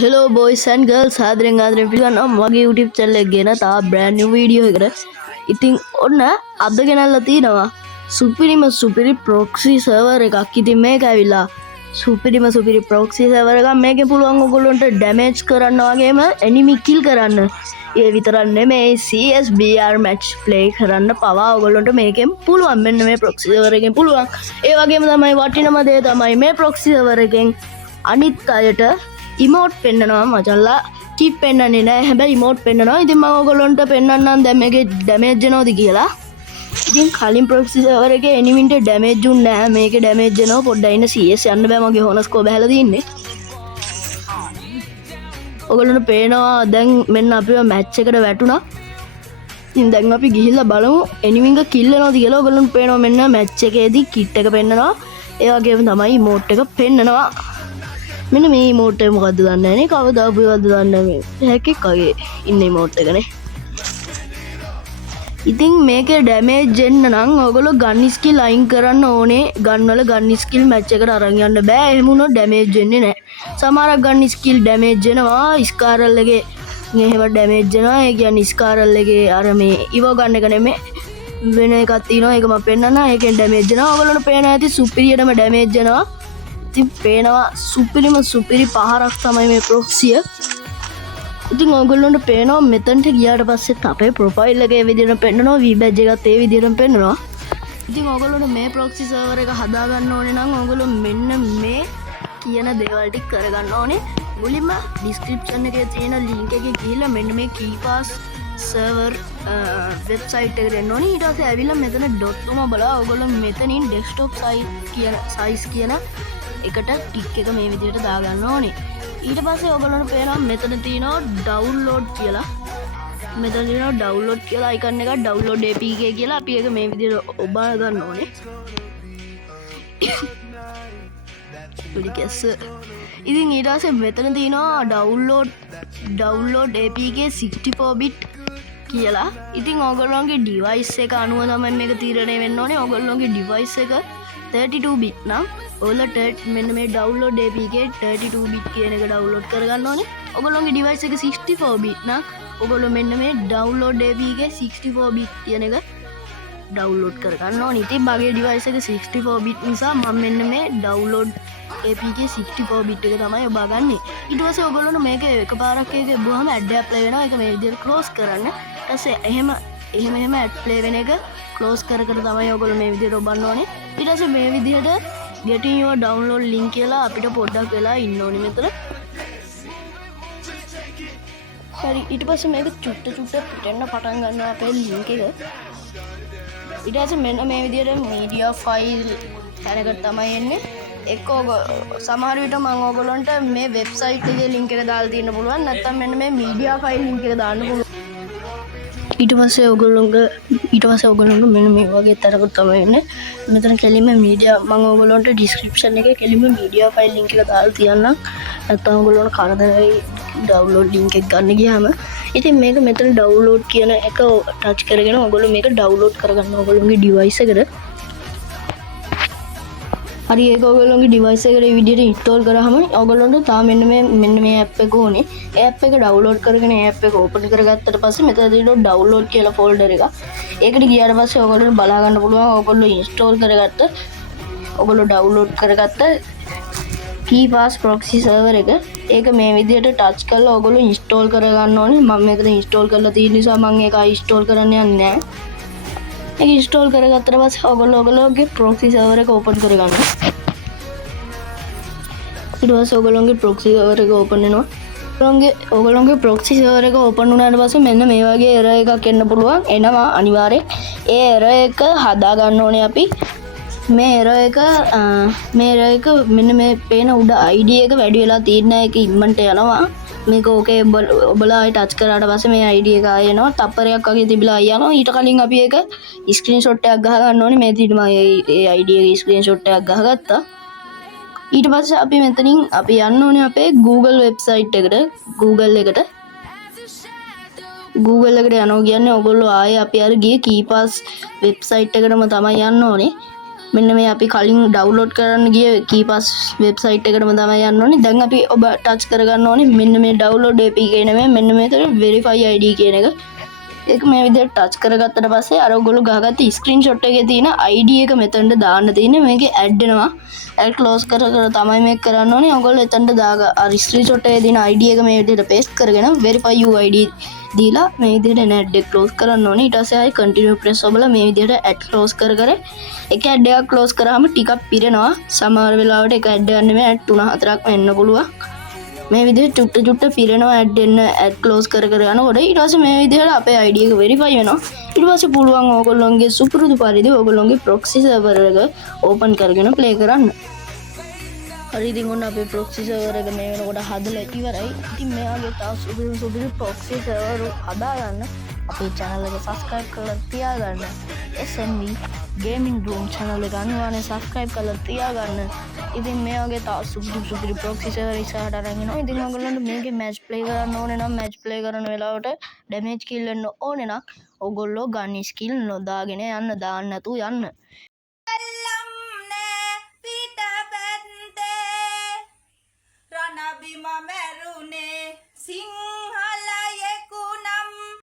hello boys and girls ආදරෙන් පිළිගන්නවා මගේ YouTube channel එක ගෙන තා brand new video එකකට. ඉතින් ඔන්න අද ගෙනල්ලා තිනවා සුපිරි proxy server එකක්. ඉතින් මේක ඇවිල්ලා සුපිරි proxy server එකක්. මේකේ පුළුවන් ඔයගොල්ලන්ට damage කරන්න වගේම enemy kill කරන්න. ඒ විතරක් නෙමෙයි CSBR match play කරන්න පවා ඔයගොල්ලන්ට මේකෙන් පුළුවන්. මෙන්න මේ proxy server එකෙන් පුළුවන්. ඒ වගේම තමයි වටිනම දේ තමයි මේ proxy server එකෙන් අනිත් අයට emote පෙන්නනවා මචංලා. කිප් පෙන්නන්නේ නැහැ. හැබැයි emote පෙන්නනවා. ඉතින් මම ඔයගොල්ලන්ට පෙන්නන්නම් දැන් මේකේ damage වෙනවද කියලා. ඉතින් කලින් proxy server එකේ enemy ට damage උන්නේ නැහැ. මේකේ damage වෙනවා. පොඩ්ඩක් ඉන්න CS යන්න බෑ. මගේ honoscope බහලා තින්නේ. ඔයගොල්ලන්ට පේනවා දැන් මෙන්න අපිව match එකට වැටුණා. ඉතින් දැන් අපි ගිහිල්ලා බලමු enemy එක kill වෙනවද කියලා. ඔයගොල්ලන්ට පේනවා මෙන්න match එකේදී kit එක පෙන්නනවා. ඒ වගේම තමයි emote එක පෙන්නනවා. මෙන්න මේ emote එක මොකද්ද දන්නේ නැහැ නේ. කවදා ආපුවද දන්නේ නැහැ. හැකෙක් වගේ ඉන්න emote එකනේ. ඉතින් මේකේ damage එන්න නම් ඔයගොල්ලෝ gun skill අයින් කරන්න ඕනේ. gun වල gun skill match එකට අරන් යන්න බෑ. එහෙම වුණොත් damage එන්නේ නැහැ. සමහරක් gun skill damage එනවා. ස්කාරල් එකේ එහෙම damage එනවා. ඒ කියන්නේ ස්කාරල් එකේ අර මේ ඉවෝ gun එක නෙමෙයි වෙන එකක් තියෙනවා. ඒක මම පෙන්නන්න. ඒකෙන් damage එනවා. ඔයගොල්ලන්ට පේනවා ඇති සුපිරියටම damage එනවා. ඉතින් පේනවා සුපිරි පහරක් තමයි මේ proxy එක. ඉතින් ඔයගොල්ලන්ට පේනවා මෙතනට ගියාට පස්සෙත් අපේ profile එකේ විදිහට පෙන්නනවා. V badge එකත් ඒ විදිහටම පෙන්නනවා. ඉතින් ඔයගොල්ලන්ට මේ proxy server එක හදා ගන්න ඕනේ නම් ඔයගොල්ලෝ මෙන්න මේ කියන දේවල් ටික කරගන්න ඕනේ. මුලින්ම description එකේ තියෙන link එකේ ගිහිල්ලා මෙන්න මේ KeyPass server website එකට එන්න ඕනේ. ඊට පස්සේ ඇවිල්ලා මෙතන dot එක බලලා ඔයගොල්ලෝ මෙතනින් desktop size කියන එකට ටික් එක මේ විදිහට දාගන්න ඕනේ. ඊට පස්සේ ඔයගොල්ලන්ට පේනවා මෙතන තියෙනවා download කියලා. මෙතන තියෙනවා download කියලා icon එකක් download APK කියලා. අපි ඒක මේ විදිහට ඔබා ගන්න ඕනේ. ඉතින් ඊට පස්සේ මෙතන තියෙනවා download APK 64 bit කියලා. ඉතින් ඔයගොල්ලන්ගේ device එක අනුව තමයි මේක තීරණය වෙන්න ඕනේ. ඔයගොල්ලන්ගේ device එක 32 bit නම් ඔයාලට මෙන්න මේ download APK 32 bit කියන එක download කරගන්න ඕනේ. ඔයගොල්ලෝගේ device එක 64 bit නම් ඔයගොල්ලෝ මෙන්න මේ download APK 64 bit කියන එක download කරගන්න ඕනේ. ඉතින් මගේ device එක 64 bit නිසා මම මෙන්න මේ download APK 64 bit එක තමයි ඔබාගන්නේ. ඊට පස්සේ ඔයගොල්ලෝ මේක එකපාරක් එක බුවාම add play වෙනවා. ඒක මේ විදිහට close කරන්න. ඊට පස්සේ එහෙම add play වෙන එක close කර තමයි ඔයගොල්ලෝ මේ විදිහට ඔබන්න ඕනේ. ඊට පස්සේ මේ විදිහට getting your download link කියලා අපිට පොඩ්ඩක් වෙලා ඉන්න ඕනේ මෙතන. හරි ඊට පස්සේ මේක චුට්ට පිටෙන්න පටන් ගන්නවා අපේ link එක. ඊට පස්සේ මෙන්න මේ විදිහට media file තැනකට තමයි එන්නේ. එක්ක සමහර විට මම ඔයගොල්ලන්ට මේ website එකේ link එක දාලා තියෙන්න පුළුවන්. නැත්නම් මෙන්න මේ media file link එක දාන්න පුළුවන්. ඊට පස්සේ ඔයගොල්ලන්ට මෙන්න මේ වගේ තරකට තමයි එන්නේ. මෙතන කෙලින්ම media මම ඔයගොල්ලන්ට description එකේ කෙලින්ම media file link එක දාලා තියන්නම්. නැත්නම් ඔයගොල්ලන්ට කරදරයි download link එක ගන්න ගියාම. ඉතින් මේක මෙතන download කියන එක touch කරගෙන ඔයගොල්ලෝ මේක download කරගන්න ඔයගොල්ලෝගේ device එකට. හරි ඒක ඔයගොල්ලෝගේ device එකට මේ විදිහට install කරාම ඔයගොල්ලන්ට තා මෙන්න මේ app එක ඕනේ. ඒ app එක download කරගෙන ඒ app එක open කරගත්තට පස්සේ මෙතන තියෙනවා download කියලා folder එක. ඒකට ගියාට පස්සේ ඔයගොල්ලන්ට බලා ගන්න පුළුවන් ඔයගොල්ලෝ install කරගත්ත ඔයගොල්ලෝ download කරගත්ත KeyPass proxy server එක. ඒක මේ විදිහට touch කරලා ඔයගොල්ලෝ install කරගන්න ඕනේ. මම මෙතන install කරලා තියෙන නිසා මම ඒක install කරන්න යන්නේ නැහැ. ඒක install කරගත්තට පස්සේ ඔයගොල්ලෝගේ proxy server එක open කරගන්න. ඊට පස්සේ ඔයගොල්ලෝගේ proxy server එක open වෙනවා. ඔයගොල්ලෝගේ proxy server එක open වුණාට පස්සේ මෙන්න මේ වගේ error එකක් එන්න පුළුවන්. එනවා අනිවාර්යෙන්. ඒ error එක හදා ගන්න ඕනේ අපි. මේ error එක මෙන්න මේ පේන උඩ ID එක වැඩි වෙලා තියෙන එක ඉක්මනට යනවා. මේක ඕකේ ඔබලා ආයෙ ටච් කරාට පස්සේ මේ ID එක ආයෙ එනවා. තප්පරයක් වගේ තිබිලා ආයෙ යනවා. ඊට කලින් අපි ඒක ස්ක්‍රීන්ෂොට් එකක් ගහ ගන්න ඕනේ. මේ විදිහට මම ඒ ID එකේ ස්ක්‍රීන්ෂොට් එකක් ගහගත්තා. ඊට පස්සේ අපි මෙතනින් අපි යන්න ඕනේ අපේ Google website එකට. Google එකට යනවා කියන්නේ ඔයගොල්ලෝ ආයෙ අපි අර ගියේ KeyPass website එකටම තමයි යන්න ඕනේ. මෙන්න මේ අපි කලින් ඩවුන්ලෝඩ් කරන්න ගිය කීපස් වෙබ්සයිට් එකටම තමයි යන්න ඕනේ. දැන් අපි ඔබ ටච් කරගන්න ඕනේ මෙන්න මේ ඩවුන්ලෝඩ් APK කියන මෙන්න මේතර verify ID කියන එක. ඒක මේ විදිහට ටච් කරගත්තට පස්සේ අර ඔයගොල්ලෝ ගහගත්ත ස්ක්‍රීන්ෂොට් එකේ තියෙන ID එක මෙතනට දාන්න තියෙන්නේ. මේකේ ඇඩ් වෙනවා. ඇඩ් ක්ලෝස් කර තමයි මේක කරන්න ඕනේ. ඔයගොල්ලෝ එතනට දාගා අර ස්ක්‍රීන්ෂොට් එකේ තියෙන ID එක මේ විදිහට පේස්ට් කරගෙන verify your ID දීලා මේ විදිහට ඇඩ් එක ක්ලෝස් කරන්න ඕනේ. ඊට පස්සේ ආයි continue press ඔබලා මේ විදිහට ඇඩ් ක්ලෝස් කර එක ඇඩ් එකක් ක්ලෝස් කරාම ටිකක් පිරෙනවා. සමහර වෙලාවට එක ඇඩ් එකක් නෙමෙයි ඇඩ් 3-4ක් වෙන්න පුළුවන්. මේ විදිහට චුට්ට පිරෙනවා ඇඩ් එන්න ඇඩ් ක්ලෝස් කර යනකොට ඊට පස්සේ මේ විදිහට අපේ ID එක වෙරිෆයි වෙනවා. ඊට පස්සේ පුළුවන් ඕගොල්ලොන්ගේ සුපුරුදු පරිදි ඕගොල්ලොන්ගේ ප්‍රොක්සි සර්වර් එක ඕපන් කරගෙන ප්ලේ කරන්න. හරි ඉතින් ඔන්න අපේ ප්‍රොක්සි සර්වර් එක මේ වෙනකොට හදලා ඉවරයි. ඉතින් මෙයාගේ තව සුපුරුදු ප්‍රොක්සි සර්වර් හදාගන්න අපේ channel එක subscribe කරලා තියාගන්න. SNV gaming room channel එක අනිවාර්යෙන් subscribe කරලා තියාගන්න. ඉතින් මේ වගේ තව සුපිරි ප්‍රොක්සි සර්වර් ඉස්සරහට අරන් එනවා. ඉතින් ඔයගොල්ලන්ට මේකේ මැච් ප්ලේ කරන්න ඕනේ නම් මැච් ප්ලේ කරන වෙලාවට ඩැමේජ් කිල් වෙන්න ඕනේ නම් ඔයගොල්ලෝ ගන් ස්කිල් නොදාගෙන යන්න දාන්න නැතුව යන්න.